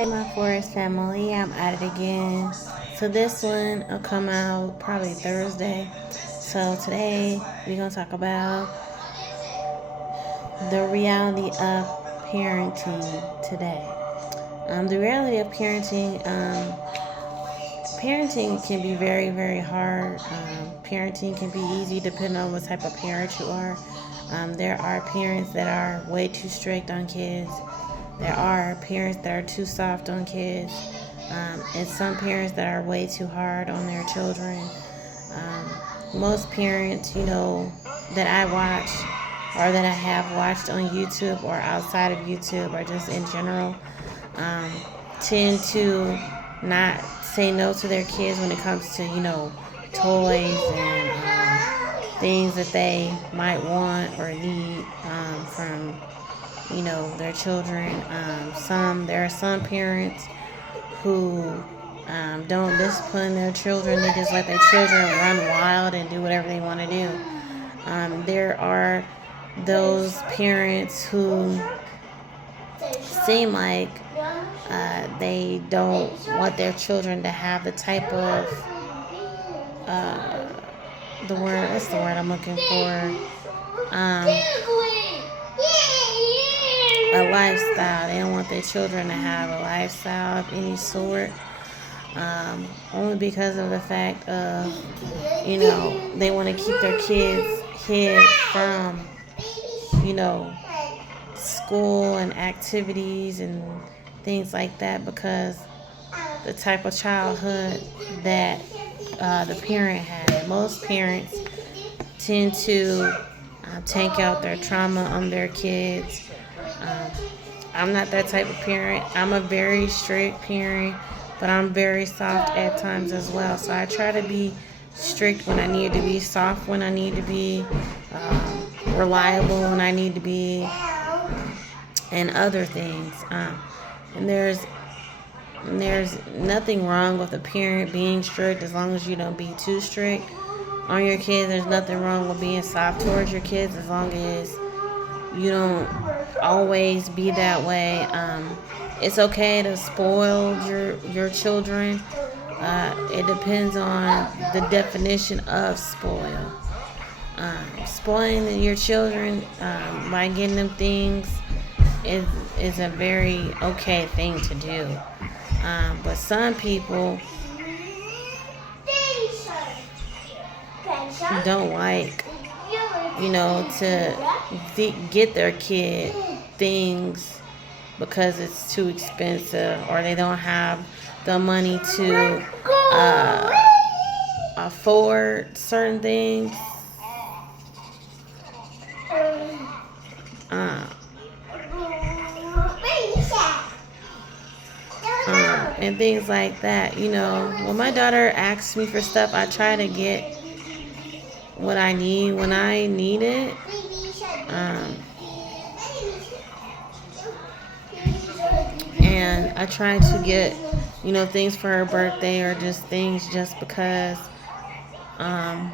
Hey my forest family, I'm at it again. So this one will come out probably Thursday. So today we're gonna talk about the reality of parenting today. The reality of parenting can be very, very hard. Parenting can be easy depending on what type of parent you are. There are parents that are way too strict on kids. There are parents that are too soft on kids. And some parents that are way too hard on their children. Most parents, that I watch or that I have watched on YouTube or outside of YouTube or just in general, tend to not say no to their kids when it comes to, toys and things that they might want or need from, their children. There are some parents who don't discipline their children. They just let their children run wild and do whatever they want to do. There are those parents who seem like they don't want their children to have the type of what's the word I'm looking for? A lifestyle. They don't want their children to have a lifestyle of any sort. Only because of the fact of, they want to keep their kids hid from, school and activities and things like that, because the type of childhood that the parent had. Most parents tend to take out their trauma on their kids. I'm not that type of parent. I'm a very strict parent, but I'm very soft at times as well. So I try to be strict when I need to be, soft when I need to be, reliable when I need to be, and other things. And there's nothing wrong with a parent being strict as long as you don't be too strict on your kids. There's nothing wrong with being soft towards your kids as long as you don't always be that way. It's okay to spoil your children. It depends on the definition of spoil. Spoiling your children by getting them things is a very okay thing to do. But some people don't like, to get their kid things because it's too expensive, or they don't have the money to afford certain things. And things like that. When my daughter asks me for stuff, I try to get what I need when I need it. And I try to get, things for her birthday or just things just because, and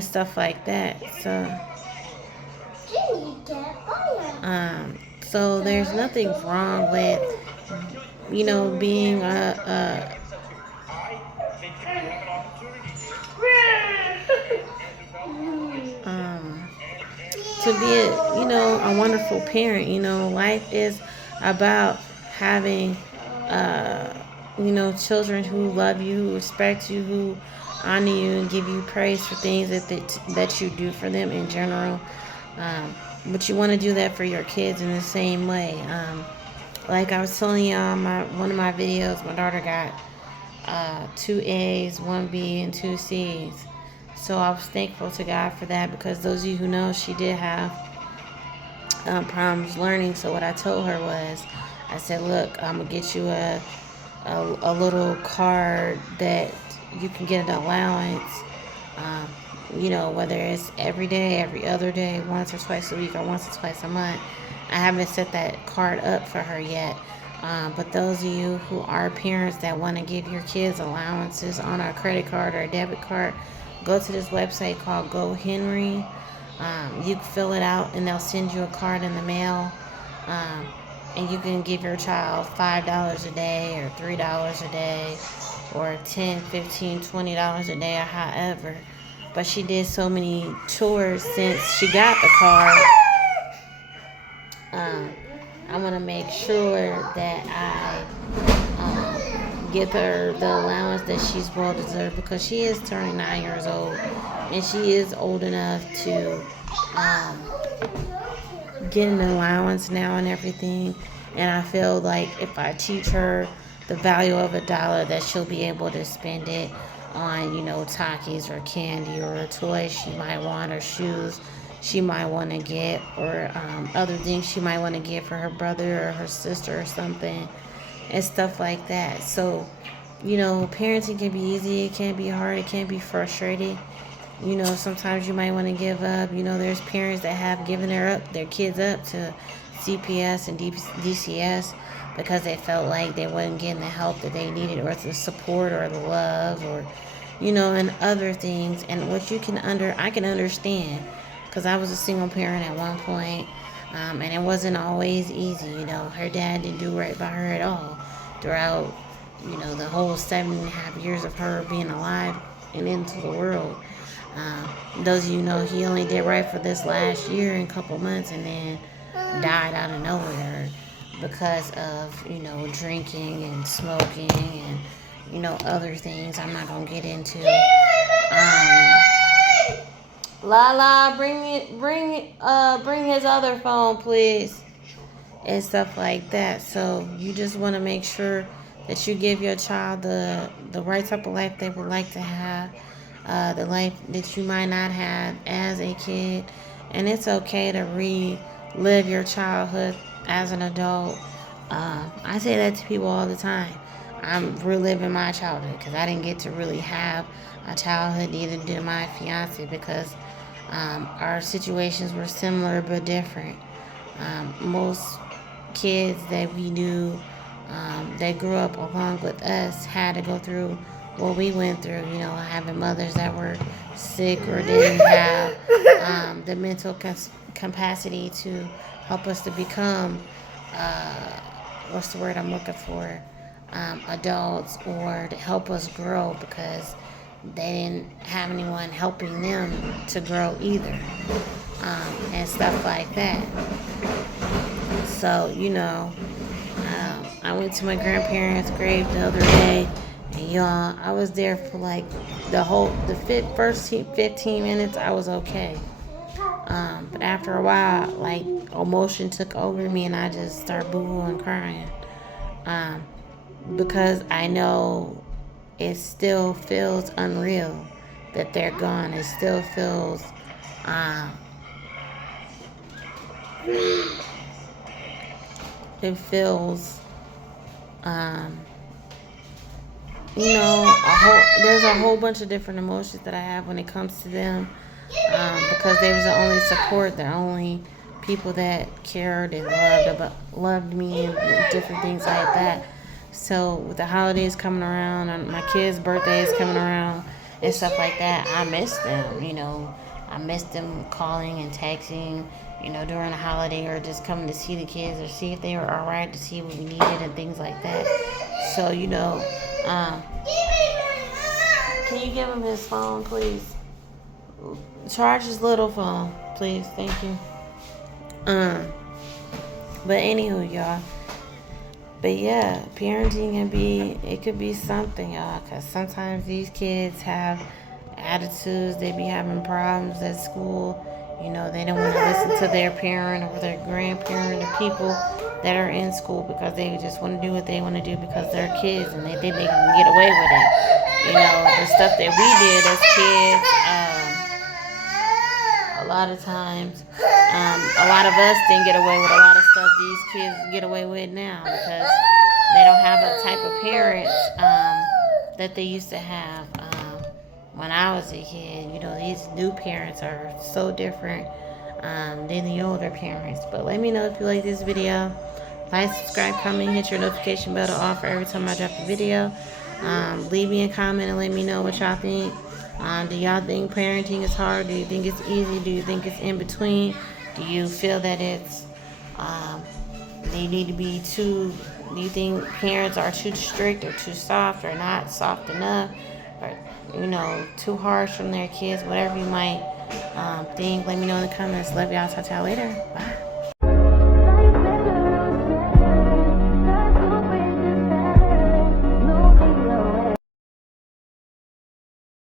stuff like that. So there's nothing wrong with, being to be a wonderful parent. Life is about having, children who love you, who respect you, who honor you, and give you praise for things that you do for them in general. But you want to do that for your kids in the same way. Like I was telling y'all, one of my videos, my daughter got 2 A's, 1 B, and 2 C's. So I was thankful to God for that, because those of you who know, she did have problems learning. So what I told her was, I said, look, I'm going to get you a little card that you can get an allowance, whether it's every day, every other day, once or twice a week, or once or twice a month. I haven't set that card up for her yet. But those of you who are parents that want to give your kids allowances on a credit card or a debit card, go to this website called GoHenry. You can fill it out and they'll send you a card in the mail. and you can give your child $5 a day or $3 a day or $10, $15, $20 a day or however. But she did so many chores since she got the car. I want to make sure that I give her the allowance that she's well deserved, because she is turning 9 years old and she is old enough to get an allowance now and everything. And I feel like if I teach her the value of $1, that she'll be able to spend it on, Takis or candy or a toy she might want, or shoes she might want to get, or other things she might want to get for her brother or her sister or something, and stuff like that. So, parenting can be easy, it can be hard, it can be frustrating. Sometimes you might want to give up. There's parents that have given their kids up to CPS and DCS because they felt like they wasn't getting the help that they needed, or the support, or the love, or and other things. And what I can understand, because I was a single parent at one point, and it wasn't always easy. Her dad didn't do right by her at all throughout the whole 7.5 years of her being alive and into the world. Those of you know, he only did right for this last year and a couple months, and then died out of nowhere because of drinking and smoking and other things I'm not gonna get into. Lala, bring his other phone, please, and stuff like that. So you just want to make sure that you give your child the right type of life they would like to have, the life that you might not have as a kid. And it's okay to relive your childhood as an adult. I say that to people all the time. I'm reliving my childhood because I didn't get to really have a childhood, neither did my fiance, because our situations were similar but different. Most kids that we knew that grew up along with us had to go through what we went through, having mothers that were sick or didn't have the mental capacity to help us to become, what's the word I'm looking for, adults, or to help us grow, because they didn't have anyone helping them to grow either, and stuff like that. So, I went to my grandparents' grave the other day, and y'all, I was there for like the first 15 minutes, I was okay. But after a while, like, emotion took over me, and I just started boo-hooing, crying. Because I know it still feels unreal that they're gone. It still feels there's a whole bunch of different emotions that I have when it comes to them, because they was the only support, the only people that cared and loved me and different things like that. So with the holidays coming around and my kids' birthdays coming around and stuff like that, I miss them. I miss them calling and texting, during the holiday, or just coming to see the kids or see if they were all right, to see what we needed and things like that. So, can you give him his phone, please? Charge his little phone, please. Thank you. But anywho, y'all. But yeah, parenting could be something, y'all, because sometimes these kids have attitudes, they be having problems at school. They don't want to listen to their parent or their grandparent or people that are in school, because they just want to do what they want to do because they're kids and they think they can get away with it. The stuff that we did as kids, a lot of times, a lot of us didn't get away with a lot of stuff these kids get away with now, because they don't have the type of parents that they used to have when I was a kid. These new parents are so different than the older parents. But let me know if you like this video. Like, subscribe, comment, hit your notification bell to offer every time I drop a video. Leave me a comment and let me know what y'all think. Do y'all think parenting is hard? Do you think it's easy? Do you think it's in between? Do you feel that it's They need to be too. Do you think parents are too strict or too soft or not soft enough, or too harsh on their kids? Whatever you might think, let me know in the comments. Love y'all. Talk to y'all later. Bye.